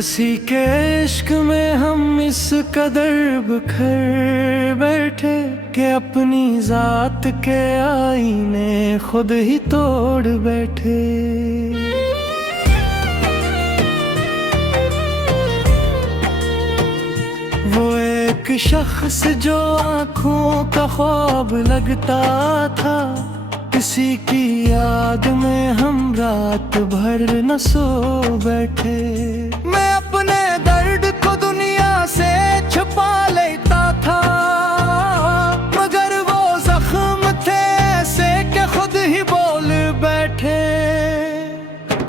किसी के इश्क में हम इस कदर बिखर बैठे कि अपनी जात के आईने खुद ही तोड़ बैठे। वो एक शख्स जो आँखों का ख्वाब लगता था, किसी की याद में हम रात भर न सो बैठे। मैं अपने दर्द को दुनिया से छुपा लेता था, मगर वो जख्म थे ऐसे कि खुद ही बोल बैठे।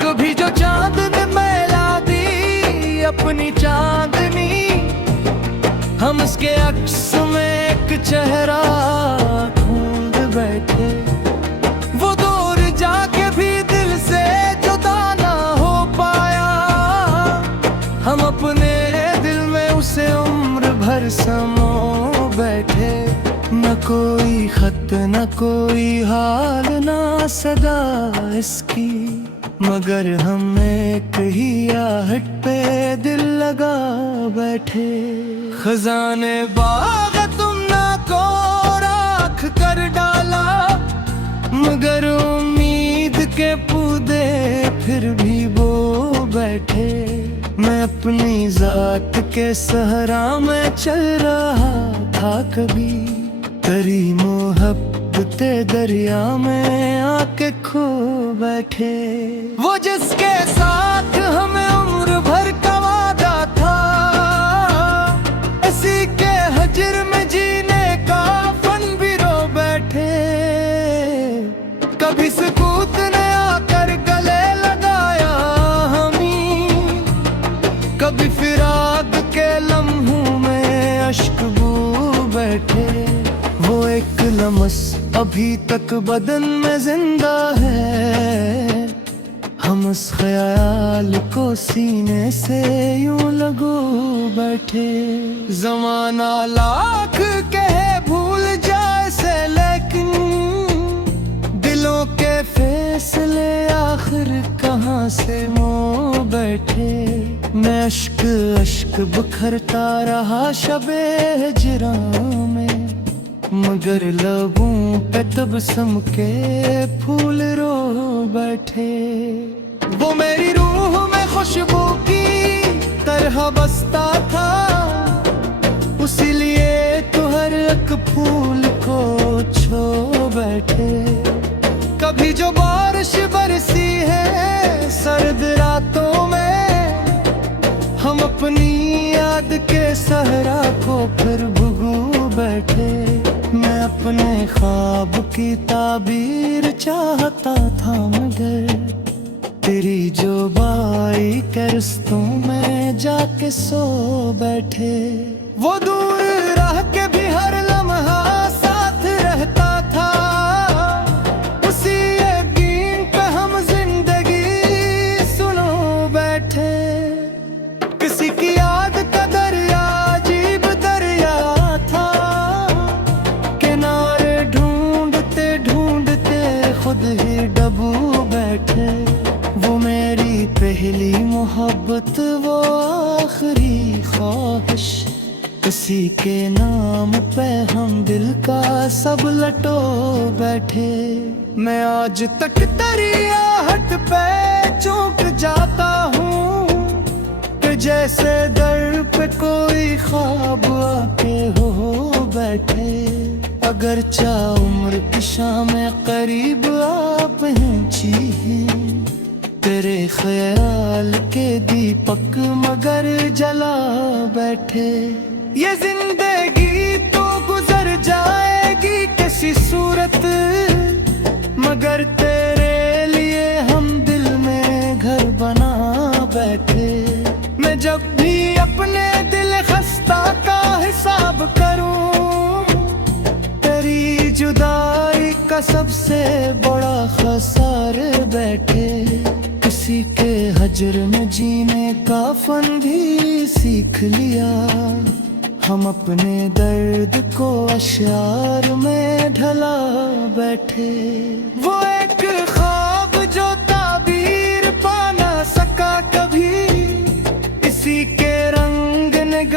कभी जो चांद ने मैला दी अपनी चांदनी, हम उसके अक्स में एक चेहरा ढूंढ बैठे। वो दूर जाके भी दिल से जुदा ना हो पाया, हम अपने दिल में उसे उम्र भर समो बैठे। न कोई खत न कोई हाल ना सदा इसकी, मगर हम एक ही आहट पे दिल लगा बैठे। खजाने बाग तुमने को राख कर डाला, मगर उम्मीद के पौधे फिर भी बो बैठे। मैं अपनी जात के सहरा में चल रहा था कभी, तेरी मोहब्बते दरिया में आके खो बैठे। वो जिसके साथ हमें उम्र भर का वादा था, इसी के हजर में जीने का फन भी रो बैठे। कभी सुकूत ने आकर गले लगाया हमें, कभी फिराक के लम्हों में अश्क बू बैठे। वो एक लम्स अभी तक बदन में जिंदा है, हम उस ख्याल को सीने से यूं लगो बैठे। जमाना लाख कहे भूल जाए से, लेकिन दिलों के फैसले आखिर कहाँ से मोह बैठे। मैं अश्क अश्क बिखरता रहा शबे हिजरा में, मगर लबों पे तबस्सुम के फूल रो बैठे। वो मेरी रूह में खुशबू की तरह बसता था, उसी लिए तो हर एक फूल को छो बैठे। कभी जो बारिश बरसी है सर्द रातों में, हम अपनी याद के सहरा को फिर भुगो बैठे। मैं अपने ख्वाब की ताबीर चाहता था, मगर तेरी जो बाई के रिश्तों में जाके सो बैठे। वो दूर रह के भी हर लम्हा साथ रहता था, उसी यकीन पे हम जिंदगी सुनो बैठे। किसी की याद का दरिया अजीब दरिया था, किनारे ढूंढते ढूंढते खुद ही डबू बैठे। वो मेरी पहली मोहब्बत वो आखिरी ख्वाहिश, किसी के नाम पे हम दिल का सब लटो बैठे। मैं आज तक तेरी आहट पे चौंक जाता हूँ, कि जैसे दर पे कोई ख्वाब आके हो बैठे। अगर चा उम्र की शामें करीब आ पहुंची हैं, तेरे ख्याल के दीपक मगर जला बैठे। ये जिंदगी तो गुजर जाएगी किसी सूरत, मगर तेरे लिए हम दिल में घर बना बैठे। मैं जब भी अपने दिल खस्ता का हिसाब करूं, तेरी जुदाई का सबसे बड़ा खसार बैठे। किसी के हजर में जीने का फन भी सीख लिया, हम अपने दर्द को अश्यार में ढला बैठे। वो एक ख्वाब जो ताबीर पा ना सका कभी, इसी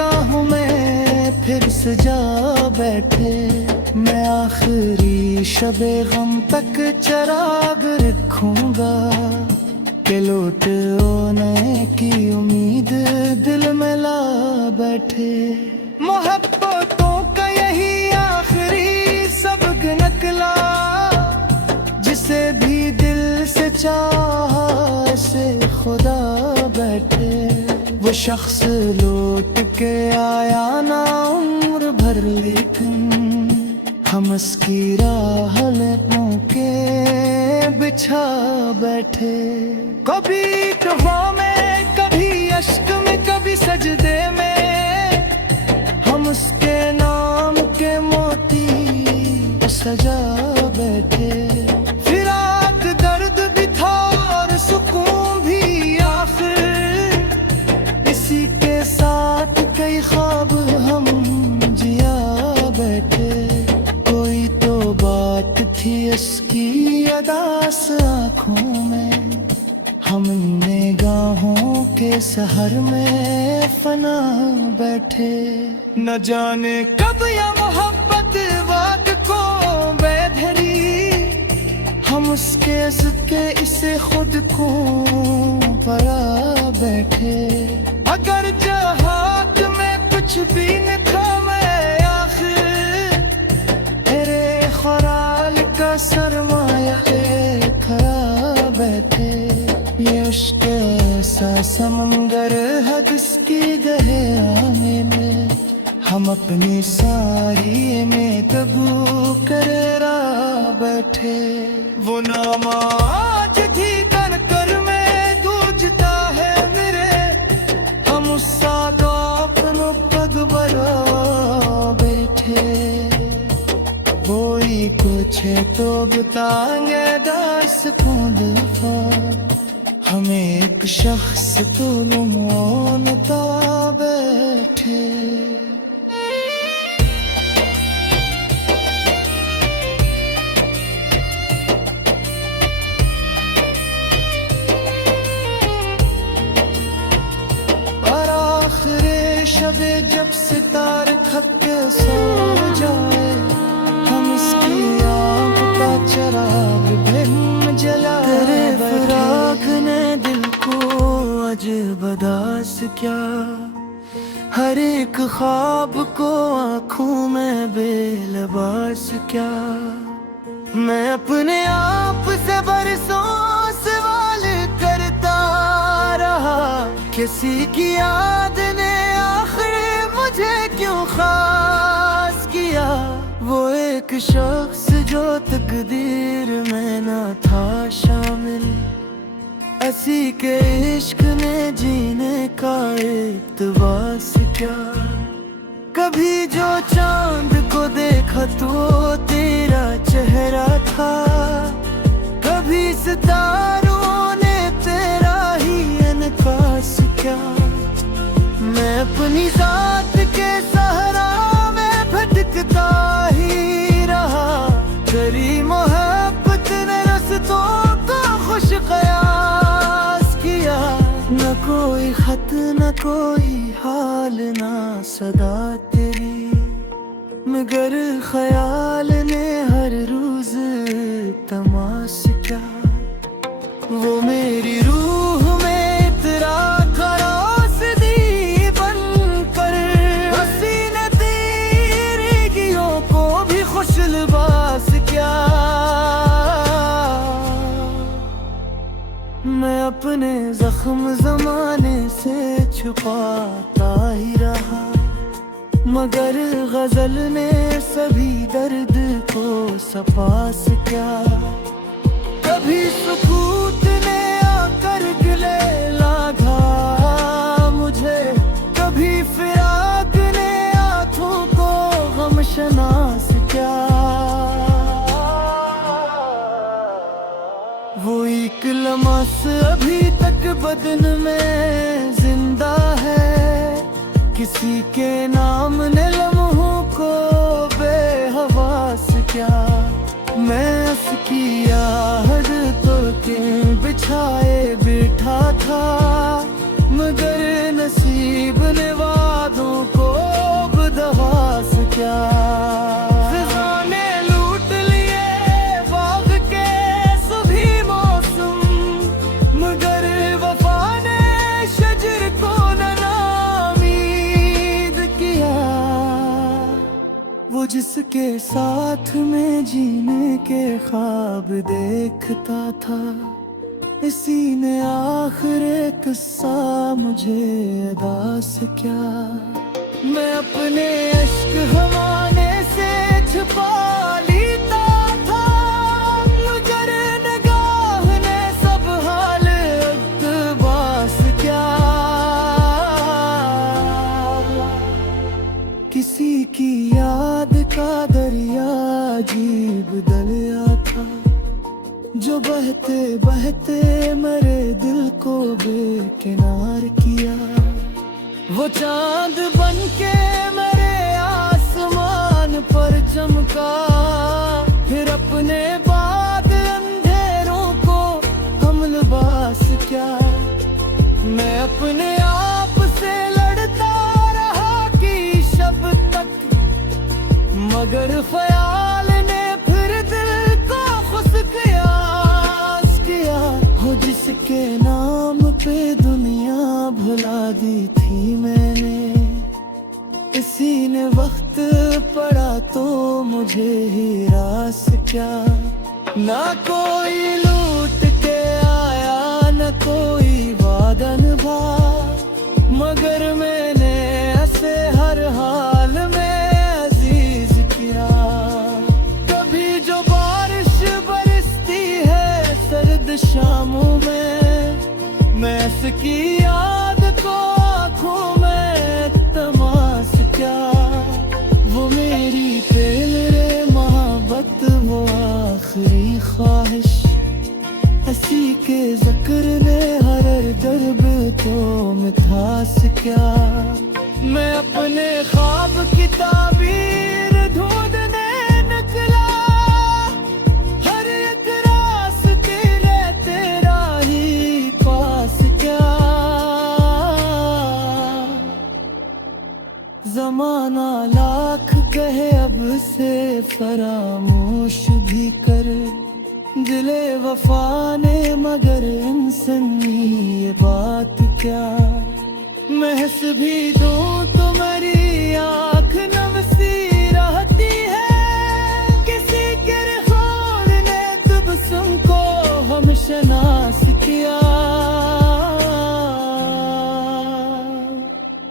निगाहों में फिर से जा बैठे। मैं आखिरी शबे गम तक चिराग रखूंगा कि लौट आने की उम्मीद दिल में ला बैठे। मोहब्बतों का यही आखिरी सबक निकला, जिसे भी दिल से चाहा से खुदा बैठे। वो शख्स लौट के आया ना उम्र भर, लेकिन हम उसकी राह के बिछा बैठे। कभी तवा में, कभी अश्क में, कभी सजदे में, हम उसके नाम के मोती सजा बैठे। फिराक दर्द भी था और सुकून भी, आखिर इसी के साथ कई ख्वाब हम जिया बैठे। कोई तो बात थी उसकी अदास आँखों में, हम निगाहों के सहर में फना बैठे। न जाने कब या मोहब्बत वाक़ को बेधरी, हम उसके ज़िक्र इसे खुद को परा बैठे। अगर जहात में कुछ भी न था, मैं आखिर तेरे ख्याल का सरमाया खड़ा बैठे। ये इश्क़ ऐसा समंदर है जिसकी गहराई में हम अपनी सारी में तबू करा बैठे। वो नाम आज भी कर कर में गूंजता है मेरे, हम उस सादों पग बरा बैठे। कोई कुछ तो बताएंगे दस को दफा, हमें एक शख्स तो मानता बैठे। और आखिरी शबे जब सितारे खप के सो जाए, हम इसकी आँख का चिराग भी जला। तेरे फिराक ने दिल को आज बदास क्या, हर एक ख्वाब को आँखों में बेलबास क्या। मैं अपने आप से बरसों सवाल करता रहा, किसी की याद ने आखिर मुझे क्यों खास किया। वो एक शख्स जो तकदीर में न था शामिल, ऐसी के इश्क ने जीने का इक़्तिबास क्या। कभी जो चांद को देखा तो तेरा चेहरा था, कभी सितारों ने तेरा ही इनकास क्या। मैं अपनी जात के सहारा में भटकता ही रहा, तेरी मोहब्बत ने रस्तों का खुश कयास किया। न कोई खत न कोई हाल ना सदा तेरी, मगर ख्याल ने हर रोज तमाश क्या। वो मेरी रूह में तेरा खरोसदी बनकर, हसीने तेरी गियों को भी खुश लिबास क्या। मैं अपने जख्म जमाने से छुपाता ही रहा, मगर गजल ने सभी दर्द को सपास क्या। कभी सुकूत ने आकर गले लागा मुझे, कभी फिराक ने आँखों को गम शनास क्या। वो एक लम्हा अभी तक बदन में जिंदा है, किसी के नाम ने लम्हों को बेहवास क्या। मैं उसकी याद तो के बिछाए बैठा था, मगर नसीब ने वादों को वो जिसके साथ में जीने के ख्वाब देखता था, इसी ने आखिर किस्सा मुझे अदा से क्या। मैं अपने इश्क हवाने से छुपा लेता था, मुझे निगाह ने सब हाल अक़बास क्या। किसी की याद का दरिया अजीब दरिया था, जो बहते बहते मेरे दिल को बेकिनार किया। वो चांद बनके मेरे आसमान पर चमका, फिर अपने बाद अंधेरों को हम लिबास क्या। मैं अपने आप से लड़ता रहा कि शब तक, मगर ख्याल ने फिर दिल को खुशकियास किया। हो जिसके नाम पे दुनिया भुला दी थी मैंने, इसी ने वक्त पड़ा तो मुझे ही रास क्या। ना कोई लूट के आया, न कोई वादा निभा, मगर मैंने ऐसे हर हाल में अजीज किया। कभी जो बारिश बरसती है सर्द शामों में, मैं इसकी याद को आँखों में तमाश क्या। वो मेरी तेरे मोहब्बत, वो आखिरी ख्वाहिश, हंसी के ज़िक्र ने हर दर्द तो मिठास क्या। मैं अपने ख्वाब की ताबीर ढूंढने निकला, हर एक रास्ते ने तेरा ही पास क्या। ज़माना लाख कहे अब से फरामोश भी कर, दिले वफा ने मगर इनसे ये बात क्या। महस भी दूं तो मेरी आँख नम सी रहती है, किसी के ख्वाब ने तबस्सुम को हम शनास किया।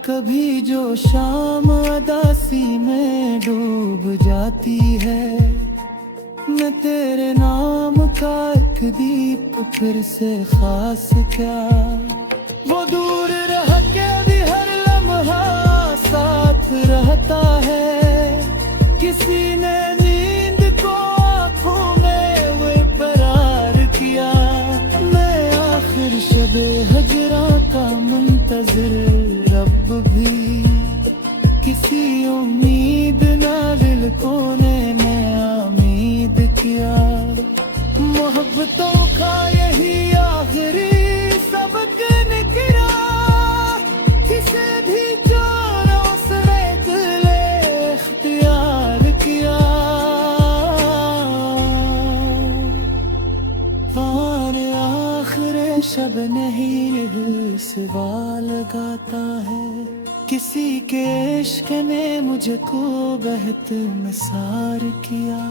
कभी जो शाम अदासी में डूब जाती है, मैं तेरे नाम का एक दीप फिर से खास क्या। वो दूर रह के भी हर लम्हा साथ रहता है, किसी ने नींद को आँखों में वो करार किया। मैं आखिर शबे हजरा का मुंतज़िर, रब भी किसी उम्मीद ना दिल को ने उम्मीद किया। मोहब्बतों का यही आखिरी सबक निकला, किसे भी जोरों से दिल इख्तियार किया। हमारे आखिर शब नहीं सवाल गाता है, किसी के इश्क ने मुझको बेहद निसार किया।